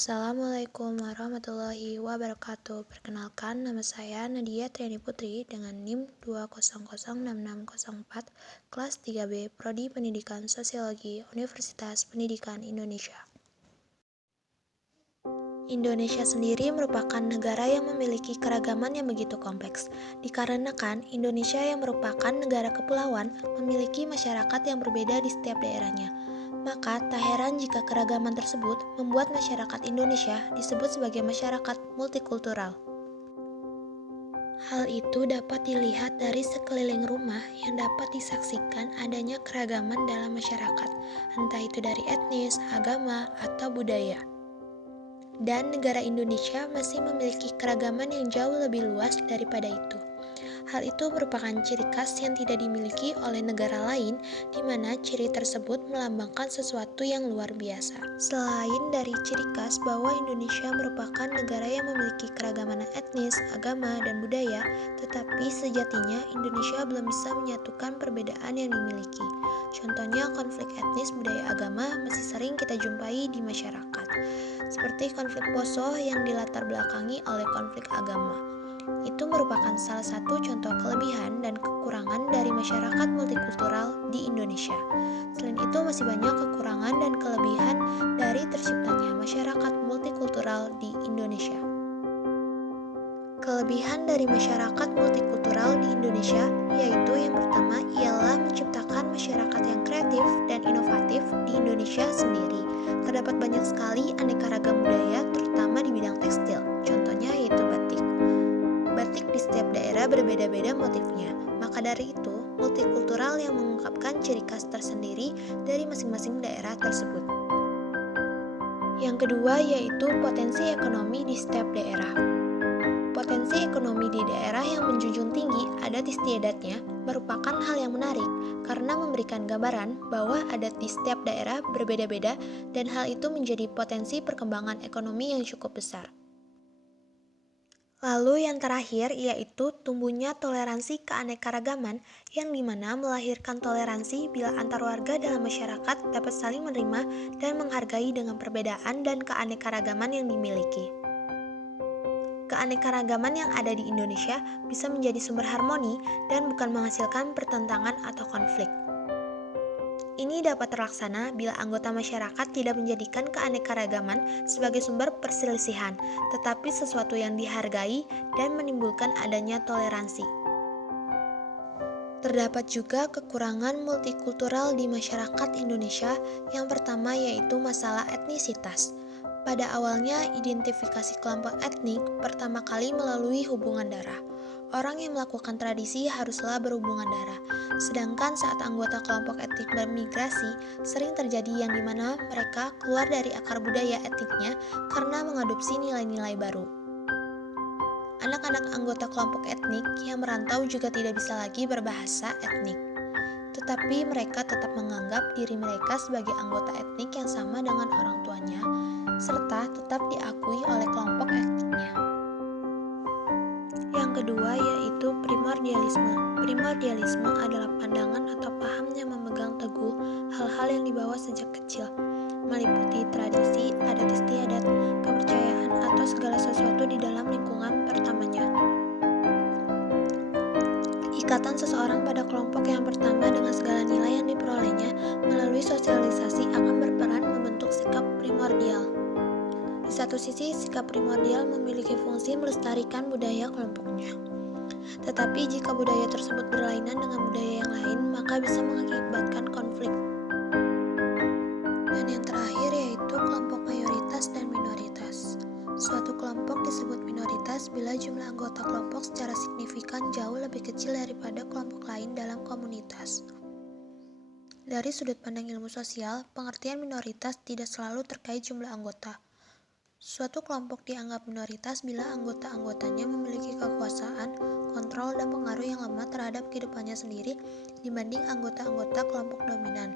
Assalamualaikum warahmatullahi wabarakatuh. Perkenalkan, nama saya Nadia Triani Putri dengan NIM 2006604, kelas 3B, Prodi Pendidikan Sosiologi, Universitas Pendidikan Indonesia. Indonesia sendiri merupakan negara yang memiliki keragaman yang begitu kompleks. Dikarenakan Indonesia yang merupakan negara kepulauan memiliki masyarakat yang berbeda di setiap daerahnya. Maka tak heran jika keragaman tersebut membuat masyarakat Indonesia disebut sebagai masyarakat multikultural. Hal itu dapat dilihat dari sekeliling rumah yang dapat disaksikan adanya keragaman dalam masyarakat, entah itu dari etnis, agama, atau budaya. Dan negara Indonesia masih memiliki keragaman yang jauh lebih luas daripada itu. Hal itu merupakan ciri khas yang tidak dimiliki oleh negara lain, di mana ciri tersebut melambangkan sesuatu yang luar biasa. Selain dari ciri khas bahwa Indonesia merupakan negara yang memiliki keragaman etnis, agama, dan budaya, tetapi sejatinya Indonesia belum bisa menyatukan perbedaan yang dimiliki. Contohnya konflik etnis, budaya, agama masih sering kita jumpai di masyarakat, seperti konflik Poso yang dilatar belakangi oleh konflik agama. Itu merupakan salah satu contoh kelebihan dan kekurangan dari masyarakat multikultural di Indonesia. Selain itu masih banyak kekurangan dan kelebihan dari terciptanya masyarakat multikultural di Indonesia. Kelebihan dari masyarakat multikultural di Indonesia yaitu yang pertama ialah menciptakan masyarakat yang kreatif dan inovatif di Indonesia sendiri. Terdapat banyak sekali aneka ragam budaya terutama di bidang tekstil, contohnya yaitu batik. Batik di setiap daerah berbeda-beda motifnya, maka dari itu multikultural yang mengungkapkan ciri khas tersendiri dari masing-masing daerah tersebut. Yang kedua yaitu potensi ekonomi di setiap daerah. Potensi ekonomi di daerah yang menjunjung tinggi adat istiadatnya merupakan hal yang menarik karena memberikan gambaran bahwa adat di setiap daerah berbeda-beda dan hal itu menjadi potensi perkembangan ekonomi yang cukup besar. Lalu yang terakhir yaitu tumbuhnya toleransi keanekaragaman yang dimana melahirkan toleransi bila antar warga dalam masyarakat dapat saling menerima dan menghargai dengan perbedaan dan keanekaragaman yang dimiliki. Keanekaragaman yang ada di Indonesia bisa menjadi sumber harmoni dan bukan menghasilkan pertentangan atau konflik. Ini dapat terlaksana bila anggota masyarakat tidak menjadikan keanekaragaman sebagai sumber perselisihan, tetapi sesuatu yang dihargai dan menimbulkan adanya toleransi. Terdapat juga kekurangan multikultural di masyarakat Indonesia. Yang pertama yaitu masalah etnisitas. Pada awalnya, identifikasi kelompok etnik pertama kali melalui hubungan darah. Orang yang melakukan tradisi haruslah berhubungan darah. Sedangkan saat anggota kelompok etnik bermigrasi, sering terjadi yang dimana mereka keluar dari akar budaya etniknya karena mengadopsi nilai-nilai baru. Anak-anak anggota kelompok etnik yang merantau juga tidak bisa lagi berbahasa etnik. Tetapi mereka tetap menganggap diri mereka sebagai anggota etnik yang sama dengan orang tuanya, serta tetap diakui oleh kelompok etniknya. Yang kedua yaitu primordialisme. Primordialisme adalah pandangan atau paham yang memegang teguh hal-hal yang dibawa sejak kecil, meliputi tradisi, adat istiadat, kepercayaan, atau segala sesuatu di dalam lingkungan pertamanya. Ikatan seseorang pada kelompok yang pertama dengan segala nilai yang diperolehnya melalui sosialisasi akan berperan membentuk sikap primordial. Di satu sisi, sikap primordial memiliki fungsi melestarikan budaya kelompoknya. Tetapi jika budaya tersebut berlainan dengan budaya yang lain, maka bisa mengakibatkan konflik. Dan yang terakhir yaitu kelompok mayoritas dan minoritas. Suatu kelompok disebut minoritas bila jumlah anggota kelompok secara signifikan jauh lebih kecil daripada kelompok lain dalam komunitas. Dari sudut pandang ilmu sosial, pengertian minoritas tidak selalu terkait jumlah anggota. Suatu kelompok dianggap minoritas bila anggota-anggotanya memiliki kekuasaan, kontrol, dan pengaruh yang lemah terhadap kehidupannya sendiri dibanding anggota-anggota kelompok dominan.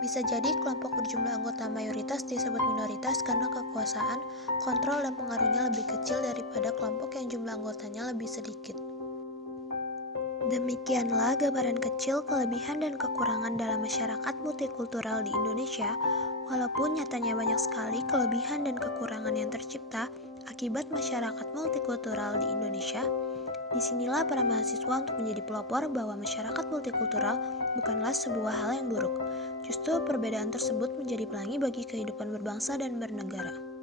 Bisa jadi kelompok berjumlah anggota mayoritas disebut minoritas karena kekuasaan, kontrol, dan pengaruhnya lebih kecil daripada kelompok yang jumlah anggotanya lebih sedikit. Demikianlah gambaran kecil kelebihan dan kekurangan dalam masyarakat multikultural di Indonesia. Walaupun nyatanya banyak sekali kelebihan dan kekurangan yang tercipta akibat masyarakat multikultural di Indonesia, disinilah para mahasiswa untuk menjadi pelopor bahwa masyarakat multikultural bukanlah sebuah hal yang buruk. Justru perbedaan tersebut menjadi pelangi bagi kehidupan berbangsa dan bernegara.